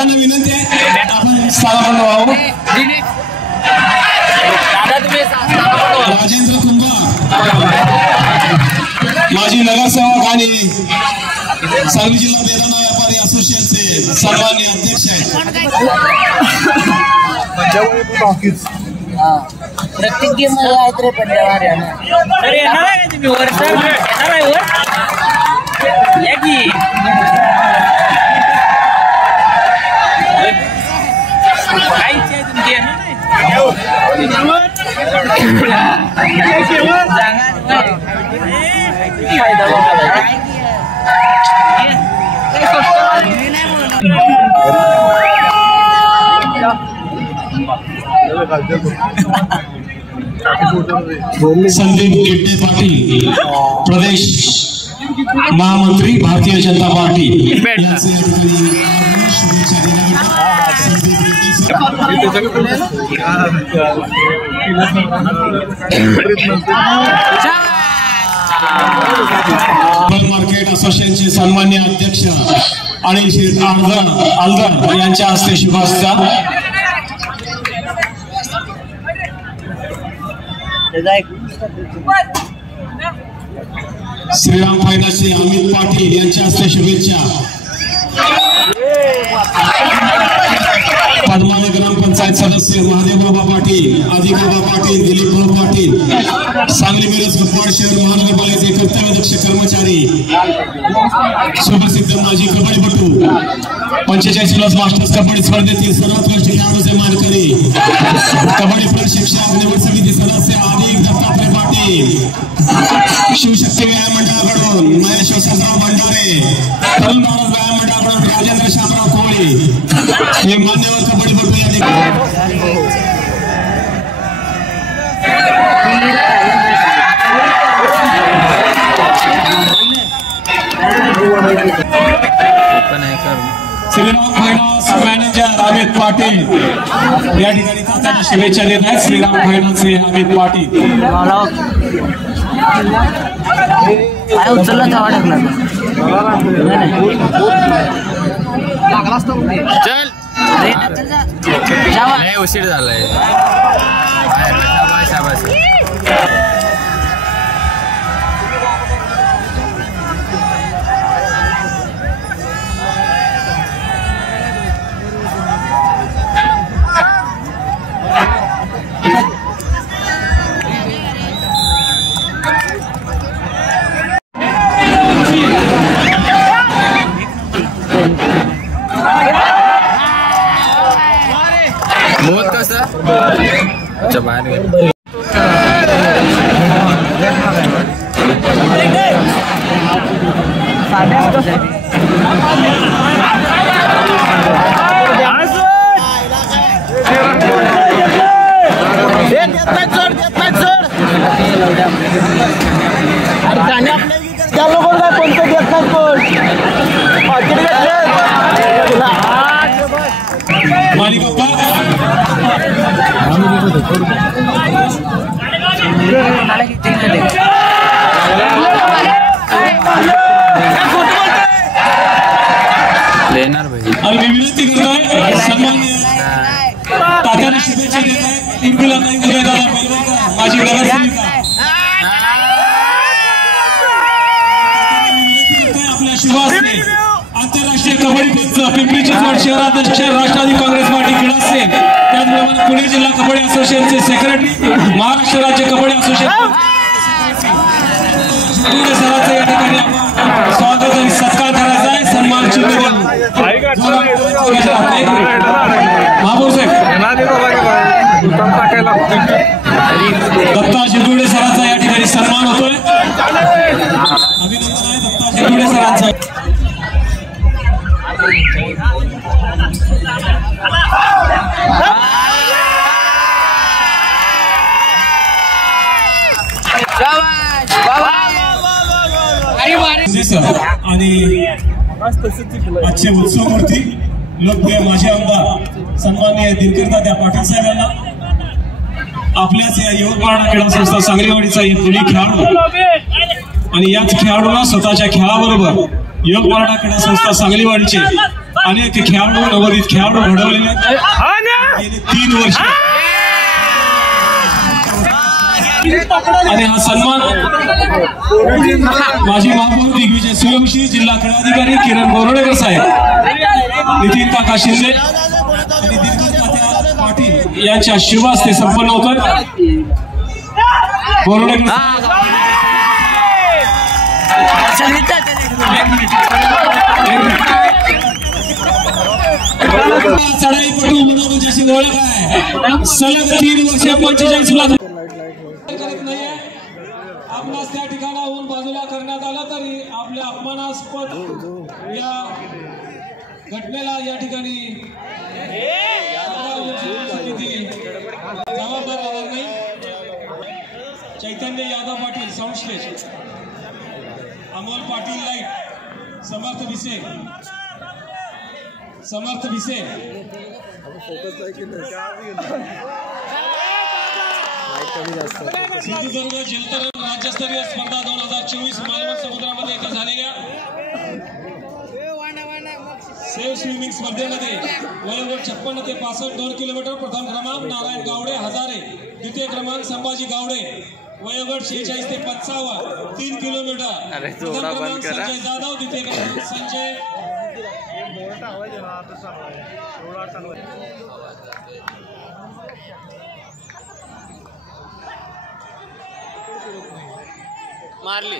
दादांना विनंती आहे आपण स्थानापन्न व्हावं. राजेंद्र कुंभार माजी नगरसेवक आणि सांगली जिल्हा बेदाणा व्यापारी असोसिएशनचे सन्माननीय अध्यक्ष आहेत. प्रत्येक गेम आहेत रे पंजाब हरियाणा. अरे नाही तुम्ही वर सर नाही वर या की काय इच्छा तुमची संदीप गिड्डे पाटील प्रदेश महामंत्री भारतीय जनता पार्टी मार्केट असोसिएशनचे सन्माननीय अध्यक्ष अनिल आलदर यांच्या हस्ते शुभास्ता. श्रीराम फायनान्सचे अमित पाटील यांच्या हस्ते शुभेच्छा. पद्माने ग्रामपंचायत सदस्य महादेवबाबा पाटील, आदिबाबा पाटील, दिलीपभाऊ पाटील, सांगली मिरज कुपवाड शहर महानगरपालिकेचे कर्तव्यदक्ष कर्मचारी, सुप्रसिद्ध माजी कबड्डीपटू, 45+ मास्टर्स कबड्डी स्पर्धेतील सर्वोत्कृष्ट खेळाडूचे मानकरी, कबड्डी प्रशिक्षक, निवड समिती सदस्य अधिक दत्तात्रय पाटील, शिवशक्ती व्यायाम मंडळाकडून महेश वसंतराव भंडारे, तरुण भारत व्यायाम मंडळाकडून राजेंद्र शामराव कोळी हे मान्यवर कबड्डीपटू या ठिकाणी. श्रीराम फायनान्स मॅनेजर अमित पाटील या ठिकाणी तात्याला शुभेच्छा देत आहेत. श्रीराम फायनान्सचे अमित पाटील उचलला चल उशीर झालाय. बहुत कसं अच्छा बाहेर लेणार भाई आणि मी विनंती करतोय सन्माननीय तात्याला शुभेच्छा देत आहे. इंदुला नाही उदयदादा माझी नगरसेविका आपल्या शुभास्ते आंतरराष्ट्रीय कबड्डी पंच पिंपरी चिंचवड शहराध्यक्ष राष्ट्रवादी काँग्रेस पार्टी क्रीडा संघ, त्याचप्रमाणे पुणे जिल्हा कबड्डी असोसिएशनचे सेक्रेटरी, महाराष्ट्र राज्य कबड्डी असोसिएशन सरांचं या ठिकाणी स्वागत आणि सत्कार करायचा आहे. सन्मान चिन्ह महापौर साहेब दत्ता शिंदे सरांचा या ठिकाणी सन्मान होतोय. अभिनंदन आहे दत्ता शिंदे सरांचं. आणि आजच्या उत्सवावरती लोकप्रिय माजी आमदार सन्माननीय दिनकरदादा पाटील साहेब यांना आपल्याच या युवक क्रीडा संस्था सांगलीवाडीचा एक मुली खेळाडू आणि याच खेळाडूला स्वतःच्या खेळाबरोबर युवक क्रीडा संस्था सांगलीवाडीचे अनेक खेळाडू नवोदित खेळाडू घडवलेले आहेत गेले 3 वर्ष आणि हा सन्मान माजी महापौर दिग्विजय सूर्यवंशी, जिल्हा क्रीडा अधिकारी किरण गोरडेकर साहेब, नितीन काका शिंदे आणि दिग्गज तात्या पाटील यांच्या शुभ हस्ते संपन्न होतोय. गोरडेकर चढाईपटू म्हणून ज्याची ओळख आहे, सलग 3 वर्ष 45 लाख करत नाहीये. आपणास त्या ठिकाणाहून बाजूला करण्यात आला तरी आपल्या अपमानास्पद या घटनेला या ठिकाणी जबाबदार राहणार नाही. Chaitanya Yadav Patil sound stage, Amol Patil light, Samarth Bhise Sindhudurg जलतरण राज्यस्तरीय स्पर्धा 2024 मालवण समुद्रामध्ये इथे झालेल्या सेव्ह स्विमिंग स्पर्धेमध्ये वयोगट 56 ते 65 2 किलोमीटर प्रथम क्रमांक नारायण गावडे हजारे, द्वितीय क्रमांक संभाजी गावडे, वयोगट 46 ते 55 3 किलोमीटर प्रथम क्रमांक संजय जाधव, द्वितीय क्रमांक संजय मारली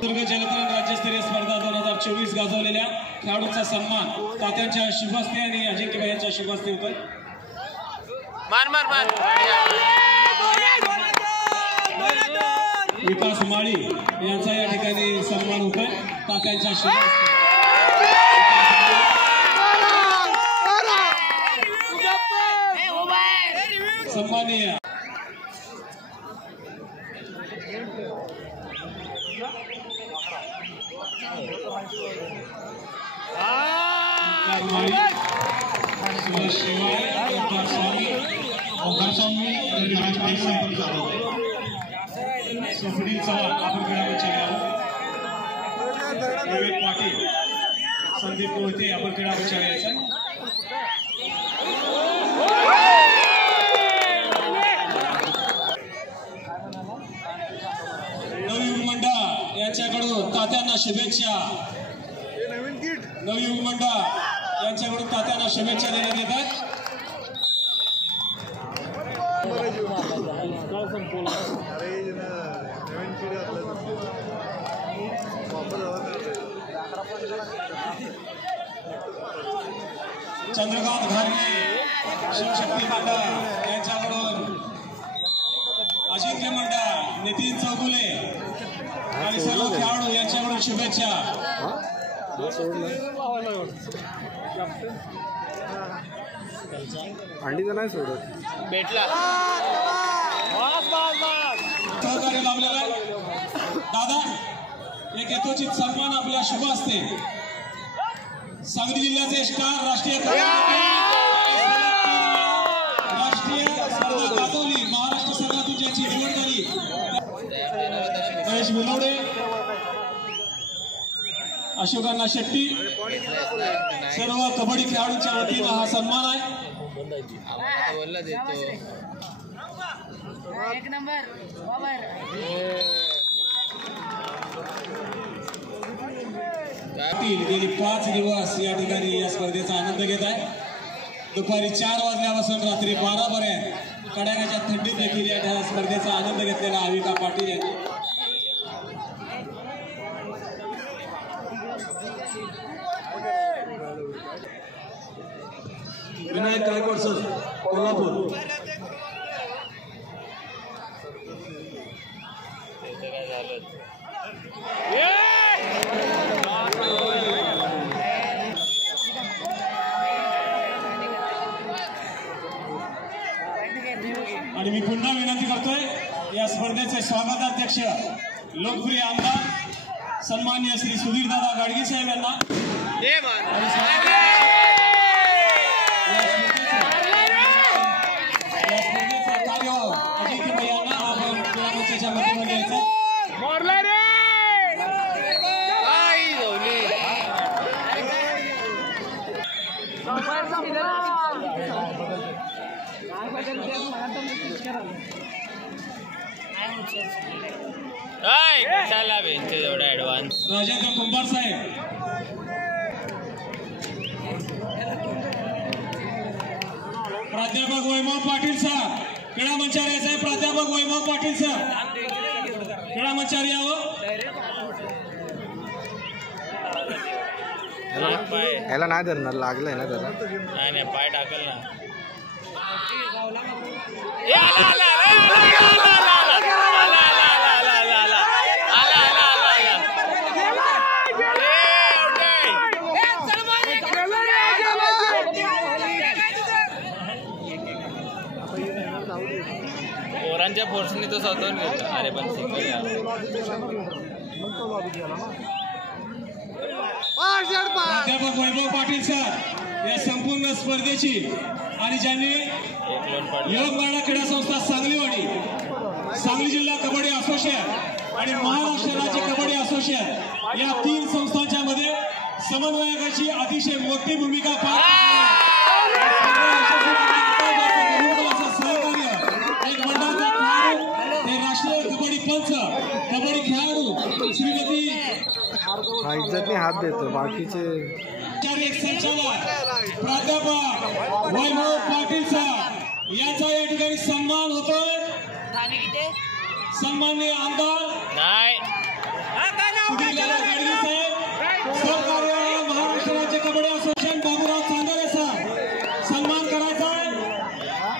दुर्ग जलतरण राज्यस्तरीय स्पर्धा 2024 गाजवलेल्या खेळाडूंचा सन्मान तात्यांच्या शुभहस्ते आणि अजिंक्यभाई यांच्या शुभहस्ते होतोय. विकास माळी यांचा या ठिकाणी सन्मान होतोय तात्यांच्या शुभहस्ते. सन्माननीय सुनील चव्हाण आपण क्रीडामध्ये विवेक पाटील, संदीप मोहिते आपण क्रीडामध्ये यायचं. नवयुग मंडळ यांच्याकडून तात्यांना शुभेच्छा. नवयुग मंडळ यांच्याकडून तात्यांना शुभेच्छा देण्यात येतात. चंद्रकांत घारगे शिवशक्ती मंडळ यांच्याकडून अजिंक्य मंडळ, नितीन चौगुले आणि सर्व खेळाडू यांच्याकडून शुभेच्छा. अंडीचा नाही सोडत भेटला सहकार्य लावलेला दादा. एक यथोचित सन्मान आपल्या शुभ असते. सांगली जिल्ह्याचे स्टार राष्ट्रीय स्पर्धा गाजवली, महाराष्ट्र संघातून ज्याची निवड झाली महेश मुलवडे, अशोकांना शेट्टी, सर्व कबड्डी खेळाडूंच्या वतीनं हा सन्मान आहे. एक नंबर गेली 5 दिवस या ठिकाणी या स्पर्धेचा आनंद घेत आहे. दुपारी 4 वाजल्यापासून रात्री 12 पर्यंत कडाक्याच्या थंडीत देखील या स्पर्धेचा आनंद घेतलेला अविका पाटील यांनी. विनायक गायकवाड सर, कोल्हापूर. आणि मी पुन्हा विनंती करतोय या स्पर्धेचे स्वागताध्यक्ष लोकप्रिय आमदार सन्माननीय श्री सुधीर दादा गाडगे साहेब यांना कार्य अजिंक्यभाई यांना आपण करून द्यायचा. कशाला बेंचे एवढा ऍडव्हान्स. राजेंद्र कुंभार साहेब, प्राध्यापक वैभव पाटील सर क्रीडा मंचावर यायचं आहे. प्राध्यापक वैभव पाटील सर क्रीडा मंचावर यावं. याला नाही धरणार, लागलंय ना त्याला. नाही पाय टाकल ना. पोरांच्या फोर्सने तो स्वतःहून घेतला. अरे पण प्राध्यापक वैभव पाटील सर या संपूर्ण स्पर्धेची आणि ज्यांनी युवक क्रीडा संस्था सांगलीवाडी, सांगली जिल्हा कबड्डी असोसिएशन आणि महाराष्ट्र राज्य कबड्डी असोसिएशन या 3 संस्थांच्या मध्ये समन्वयकाची अतिशय मोठी भूमिका पार सहकार्य एक मंडळाचा खेळाडू ते राष्ट्रीय कबड्डी पंच कबड्डी खेळाडू श्रीमती इज्जतने हात देतो. बाकीचे एक संचालक प्राध्यापक वैभव पाटील सर याचा या ठिकाणी सन्मान होतोय. सन्माननीय आमदार सुधीरदादा गाडगे साहेब, सहकार्य महाराष्ट्र राज्य कबड्डी असोसिएशन बाबूराव चांदोरे सर सन्मान करायचा आहे.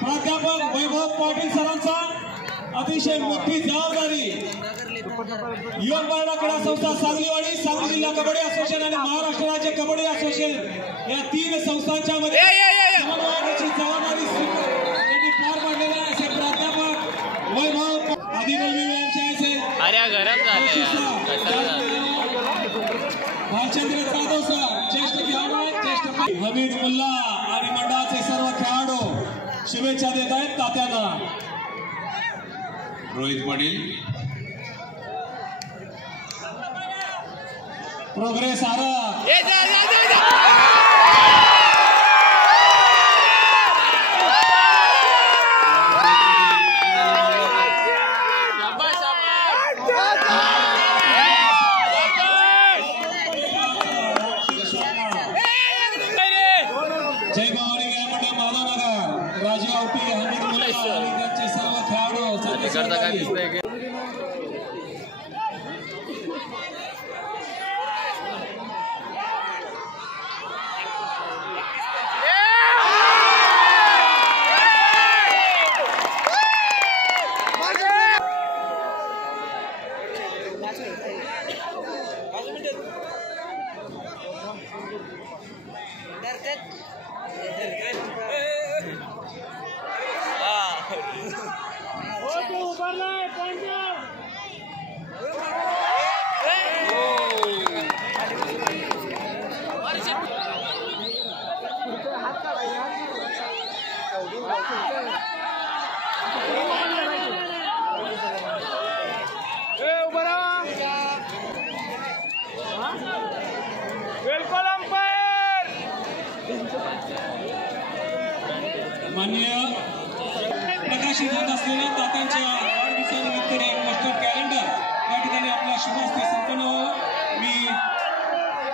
प्राध्यापक वैभव पाटील सरांचा अतिशय मोठी जबाबदारी युवक बाळा क्रीडा संस्था सांगलीवाडी, सांगली जिल्हा कबड्डी असोसिएशन आणि महाराष्ट्र राज्य कबड्डी असोसिएशन या 3 संस्थांच्या मध्ये समन्वयाची जबाबदारी त्यांनी पार पाडलेला आहे. असे प्राध्यापक वैभव अरे गरम झाले भालचंद्र जाधव सर ज्येष्ठ खेळाडू, ज्येष्ठ हमीद मुल्ला आणि मंडळाचे सर्व खेळाडू शुभेच्छा देत आहेत तात्यांना. रोहित पाटील प्रोग्रेस आरक जय भवानी गया मंडळ माधवनगर राजू आवटी हमीद मुल्ला आणि त्यांचे सर्व खेळाडू माननीय प्रकाशित होत असलेल्या तात्यांच्या वाढदिवसानिमित्त एक पोस्टर कॅलेंडर या ठिकाणी आपल्या शुभ हस्ते संपन्न व्हावं. मी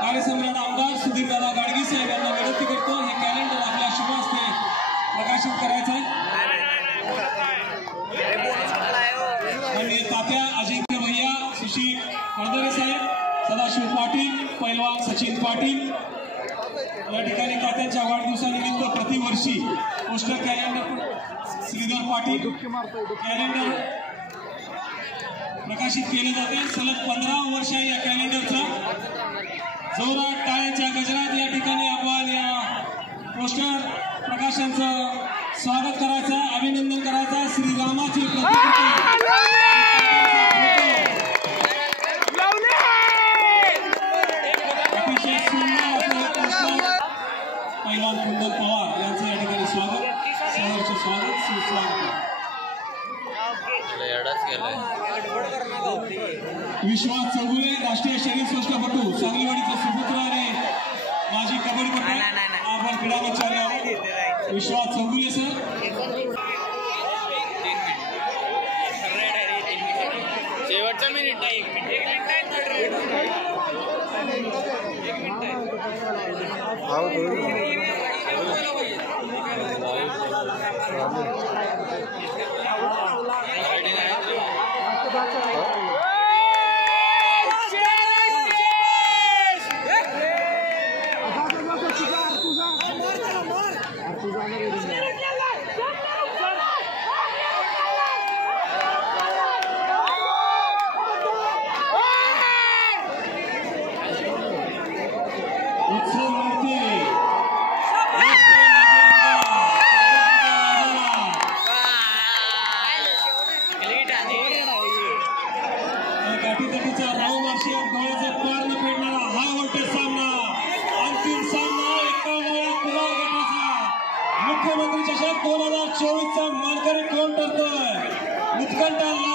कार्यसम्राट आमदार सुधीरदादा गाडगे साहेब यांना विनंती करतो हे कॅलेंडर आपल्या शुभ हस्ते प्रकाशित करायचं आहे. माननीय तात्या अजिंक्य भैया सुशील हळदरे साहेब, सदाशिव पाटील, पैलवान सचिन पाटील या ठिकाणी तात्यांच्या वाढदिवसानिमित्त प्रतिवर्षी poster calendar Shridhar Patil calendar प्रकाशित केले जाते. सलग 15 वर्ष या कॅलेंडरचं जोरात टाळ्यांच्या गजरात या ठिकाणी आपण या पोस्टर प्रकाशनचं स्वागत करायचं, अभिनंदन करायचं. श्रीरामाची अतिशय सुंदर पैलवान कुंदन पवार यांचं या ठिकाणी स्वागत, सहर्ष स्वागत, सुस्वागत. एवढाच केलंय. विश्वास चौगुले राष्ट्रीय शरीर सृष्टपटू सांगलीवाडीचा सुपुत्र आणि माजी कबड्डीपटू आपण क्रीडाचार्य विश्वास चौगुले सर. शेवटचा मिनिट आहे. एक मिनिट मुख्यमंत्री चषक 2024 चा मानकरी कोण ठरतोय? उत्कंठा